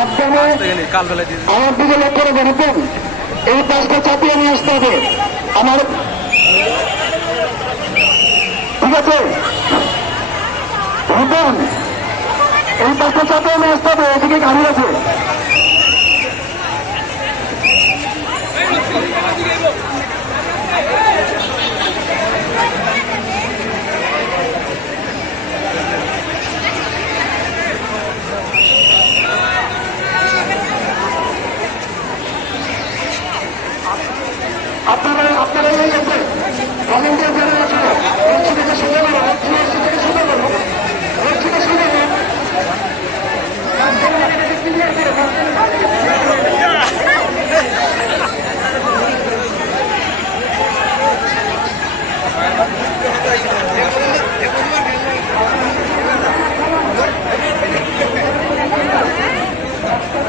দিয়ে আমার দিকে লক্ষ্য করে হুকুম এই পাশটা চাপিয়ে নিয়ে আসতে হবে। আমার ঠিক আছে? হুকুম এই পাশটা চাপিয়ে নিয়ে আসতে হবে এদিকে গাড়ি আছে। আপনারা আপনারা এই আছে ভলেন্টিয়ার যারা